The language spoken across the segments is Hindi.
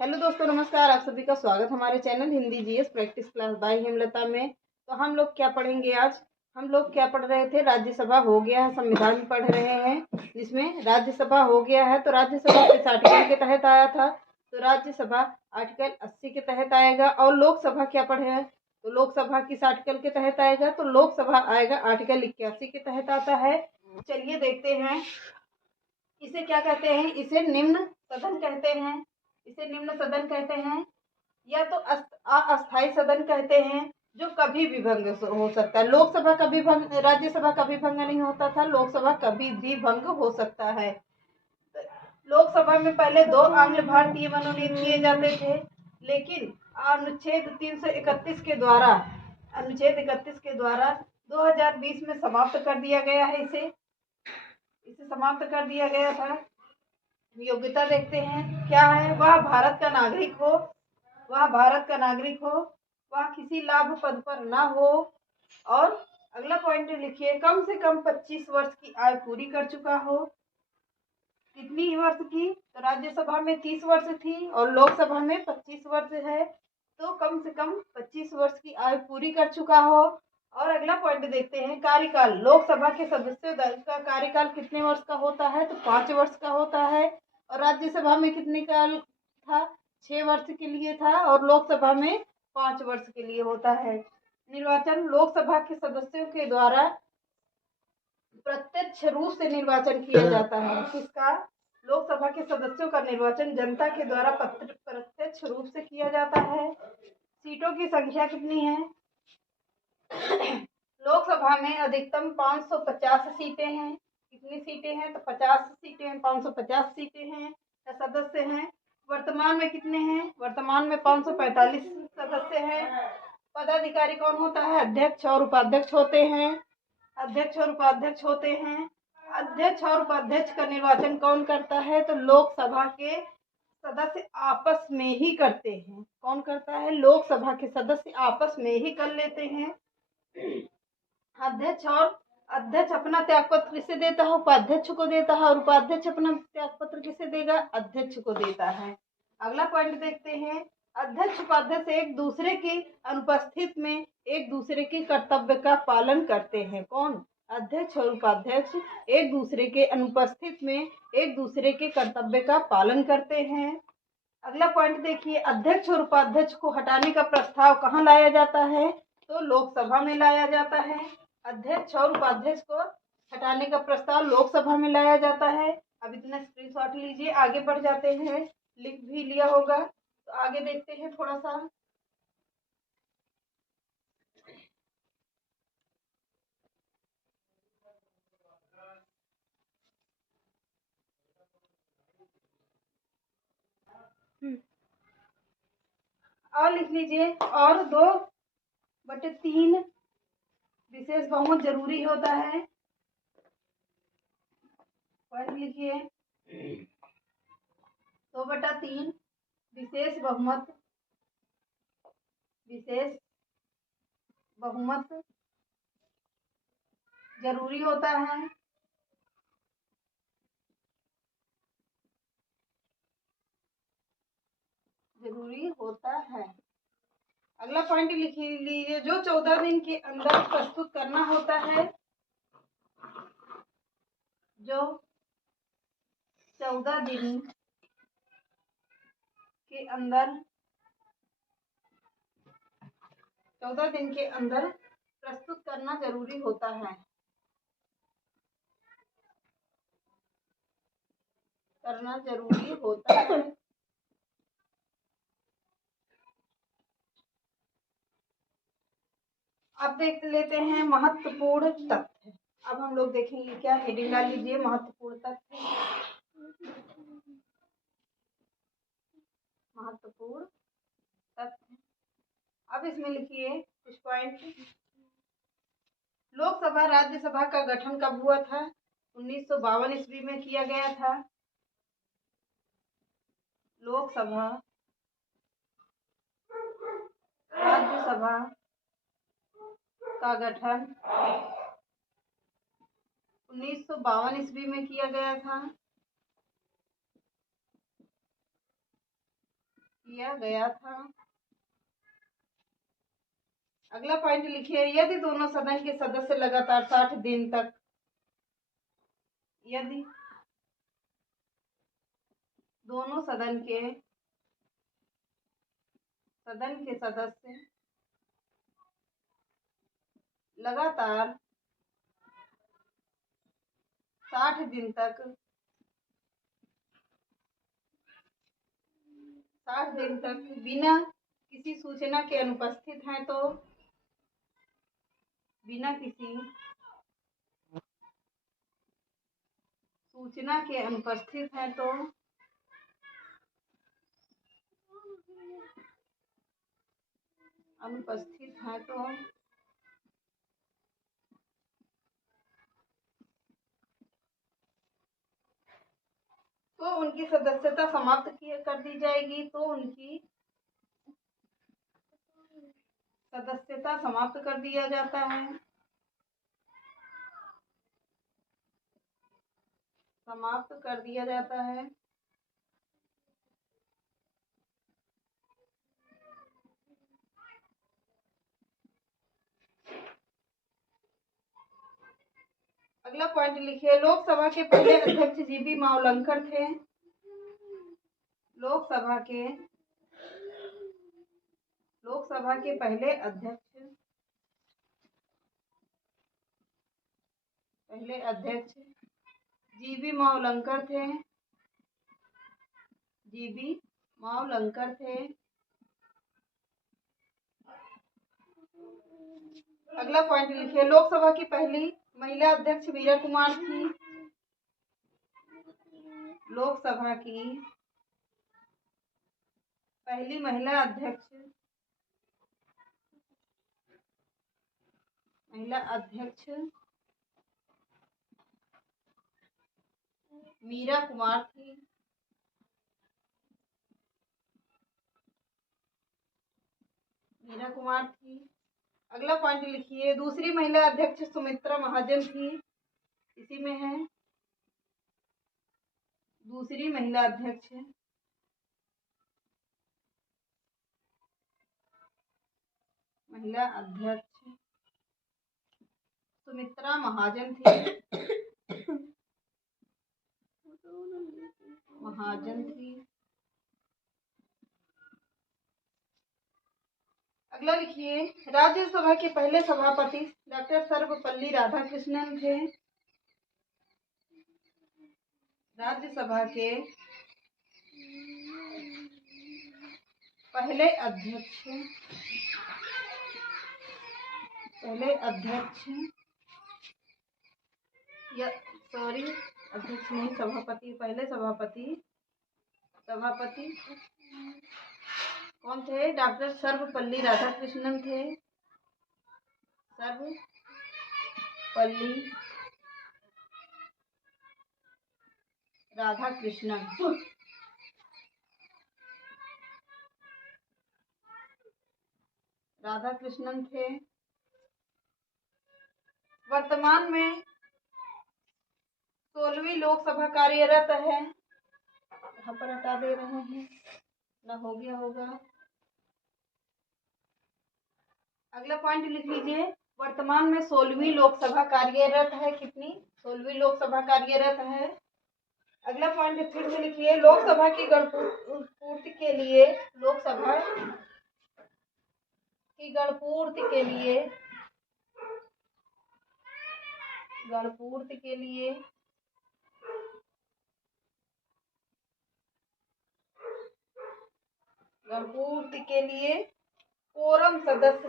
हेलो दोस्तों, नमस्कार। आप सभी का स्वागत हमारे channel Hindi GS practice class by Hemlata में। तो हम लोग क्या पढ़ेंगे आज? हम लोग क्या पढ़ रहे थे? राज्यसभा हो गया है, संविधान पढ़ रहे हैं जिसमें राज्यसभा हो गया है। तो राज्यसभा किस आर्टिकल के तहत आया था? तो राज्यसभा आर्टिकल 80 के तहत आएगा। और लोकसभा क्या पढ़े हैं? तो लोकसभा किस आर्टिकल के तहत आएगा? तो लोकसभा आएगा आर्टिकल 81 के तहत आता है। चलिए देखते हैं इसे क्या कहते हैं। इसे निम्न सदन कहते हैं। इसे निम्न सदन कहते हैं या तो अस्थायी सदन कहते हैं, जो कभी भी भंग हो सकता है। लोकसभा कभी भंग, राज्यसभा कभी भंग नहीं होता था। लोकसभा कभी भी भंग हो सकता है। लोकसभा में पहले 2 आंग्ल भारतीय मनोनीत किए जाते थे, लेकिन अनुच्छेद 31 के द्वारा 2020 में समाप्त कर दिया गया है। इसे समाप्त कर दिया गया था। योग्यता देखते हैं क्या है। वह भारत का नागरिक हो, वह किसी लाभ पद पर ना हो, और अगला पॉइंट लिखिए, कम से कम 25 वर्ष की आयु पूरी कर चुका हो। कितनी वर्ष की? तो राज्यसभा में 30 वर्ष थी और लोकसभा में 25 वर्ष है। तो कम से कम 25 वर्ष की आयु पूरी कर चुका हो। और अगला पॉइंट देखते हैं, कार्यकाल। लोकसभा के सदस्यों का कार्यकाल कितने वर्ष का होता है? तो 5 वर्ष का होता है। और राज्यसभा में कितने काल था? 6 वर्ष के लिए था। और लोकसभा में 5 वर्ष के लिए होता है। निर्वाचन। लोकसभा के सदस्यों के द्वारा प्रत्यक्ष रूप से निर्वाचन किया जाता है। किसका? लोकसभा के सदस्यों का निर्वाचन जनता के द्वारा प्रत्यक्ष रूप से किया जाता है। सीटों की संख्या कितनी है? लोकसभा में अधिकतम 550 सीटें हैं। कितनी सीटें हैं? तो 50 सीटें हैं। 550 सीटें हैं या सदस्य हैं। वर्तमान में कितने हैं? वर्तमान में 545 सदस्य हैं। पदाधिकारी कौन होता है? अध्यक्ष और उपाध्यक्ष होते हैं। अध्यक्ष और उपाध्यक्ष का निर्वाचन कौन करता है? तो लोकसभा के सदस्य आपस में ही करते हैं। कौन करता है? लोकसभा के सदस्य आपस में ही कर लेते हैं। अध्यक्ष अपना त्यागपत्र किसे देता है? उपाध्यक्ष को देता है। और उपाध्यक्ष अपना त्यागपत्र किसे देगा? अध्यक्ष को देता है। अगला पॉइंट देखते हैं, अध्यक्ष उपाध्यक्ष एक दूसरे की अनुपस्थित में एक दूसरे के कर्तव्य का पालन करते हैं। कौन? अध्यक्ष और उपाध्यक्ष एक दूसरे के अनुपस्थित में एक दूसरे के कर्तव्य का पालन करते हैं। अगला पॉइंट देखिए, अध्यक्ष और उपाध्यक्ष को हटाने का प्रस्ताव कहाँ लाया जाता है? तो लोकसभा में लाया जाता है। अध्यक्ष और उपाध्यक्ष को हटाने का प्रस्ताव लोकसभा में लाया जाता है। अब इतना स्क्रीनशॉट लीजिए, आगे बढ़ जाते हैं। लिख भी लिया होगा तो आगे देखते हैं थोड़ा सा। और लिख लीजिए, और 2/3 विशेष बहुमत जरूरी होता है। पढ़ लिखिए, 2/3 विशेष बहुमत जरूरी होता है। अगला पॉइंट लिख लीजिए, जो 14 दिन के अंदर प्रस्तुत करना होता है। जो 14 दिन के अंदर 14 दिन के अंदर प्रस्तुत करना जरूरी होता है। अब देख लेते हैं महत्वपूर्ण तथ्य। अब हम लोग देखेंगे क्या, हेडिंग डाल लीजिए, महत्वपूर्ण तथ्य। अब इसमें लिखिए कुछ पॉइंट। लोकसभा राज्यसभा का गठन कब हुआ था? 1952 ईस्वी में किया गया था। लोकसभा राज्यसभा का गठन 1952 ईस्वी में किया गया था। किया गया था। अगला पॉइंट लिखिए, यदि दोनों सदन के सदस्य लगातार 60 दिन तक, यदि दोनों सदन के सदस्य लगातार 60 दिन तक बिना किसी सूचना के अनुपस्थित हैं तो, बिना किसी सूचना के अनुपस्थित हैं तो उनकी सदस्यता समाप्त कर दी जाएगी। तो उनकी सदस्यता समाप्त कर दिया जाता है। समाप्त कर दिया जाता है। अगला पॉइंट लिखिए, लोकसभा के पहले अध्यक्ष जीबी मावलंकर थे। लोकसभा के पहले अध्यक्ष जीबी मावलंकर थे। अगला पॉइंट लिखिए, लोकसभा की पहली महिला अध्यक्ष मीरा कुमार थी। लोकसभा की पहली महिला अध्यक्ष मीरा कुमार थी। अगला पॉइंट लिखिए, दूसरी महिला अध्यक्ष सुमित्रा महाजन थी। इसी में है दूसरी महिला अध्यक्ष सुमित्रा महाजन थी। अगला लिखिए, राज्यसभा के पहले सभापति डॉक्टर सर्वपल्ली राधाकृष्णन थे। राज्यसभा के पहले अध्यक्ष सभापति कौन थे? डॉक्टर सर्वपल्ली राधाकृष्णन थे। राधाकृष्णन थे। वर्तमान में 16वीं लोकसभा कार्यरत है। यहाँ पर हटा दे रहे हैं, ना हो गया होगा। अगला पॉइंट लिख लीजिए, वर्तमान में 16वीं लोकसभा कार्यरत है। कितनी? 16वीं लोकसभा कार्यरत है। अगला पॉइंट फिर से लिखिए, लोकसभा की गणपूर्ति के लिए कोरम सदस्य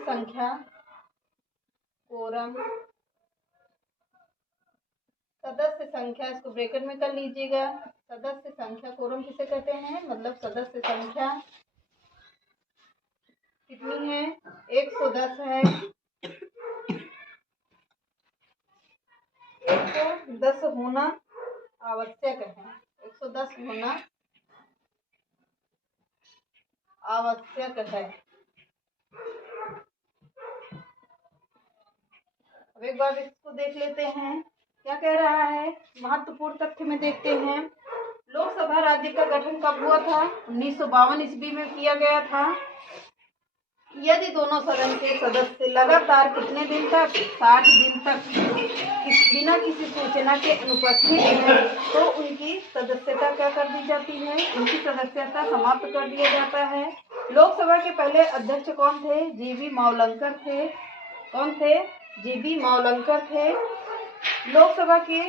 संख्या इसको ब्रैकेट में कर लीजिएगा। सदस्य संख्या कोरम किसे कहते हैं? मतलब सदस्य संख्या कितनी है? 110 है। 110 होना आवश्यक है। 110 होना आवश्यक है। अब एक बार इसको देख लेते हैं, क्या कह रहा है। महत्वपूर्ण तथ्य में देखते हैं, लोकसभा राज्य का गठन कब हुआ था? 1952 ईस्वी में किया गया था। यदि दोनों सदन के सदस्य लगातार कितने दिन तक 60 दिन तक बिना किसी सूचना के अनुपस्थित हैं तो उनकी सदस्यता क्या कर दी जाती है? उनकी सदस्यता समाप्त कर दिया जाता है। लोकसभा के पहले अध्यक्ष कौन थे? जीवी मावलंकर थे। कौन थे? जीवी मावलंकर थे। लोकसभा की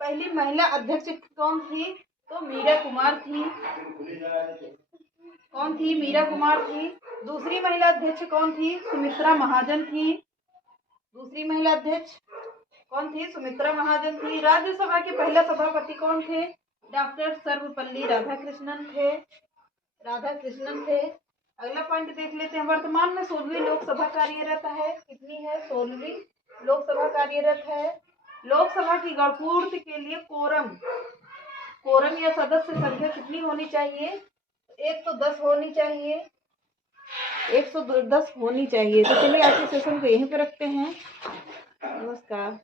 पहली महिला अध्यक्ष कौन थी? तो मीरा कुमार थी। कौन थी? मीरा कुमार थी। दूसरी महिला अध्यक्ष कौन थी? सुमित्रा महाजन थी। दूसरी महिला अध्यक्ष कौन थी? सुमित्रा महाजन थी। राज्यसभा के पहले सभापति कौन थे? डॉक्टर सर्वपल्ली राधाकृष्णन थे। अगला पॉइंट देख लेते हैं। वर्तमान में 16वीं लोकसभा कार्यरत है। कितनी है? 16वीं लोकसभा कार्यरत है। लोकसभा की गणपूर्ति के लिए कोरम या सदस्य संख्या कितनी होनी चाहिए? 110 होनी चाहिए। 110 होनी चाहिए। तो चलिए आज के सेशन को यहीं पे रखते हैं। नमस्कार।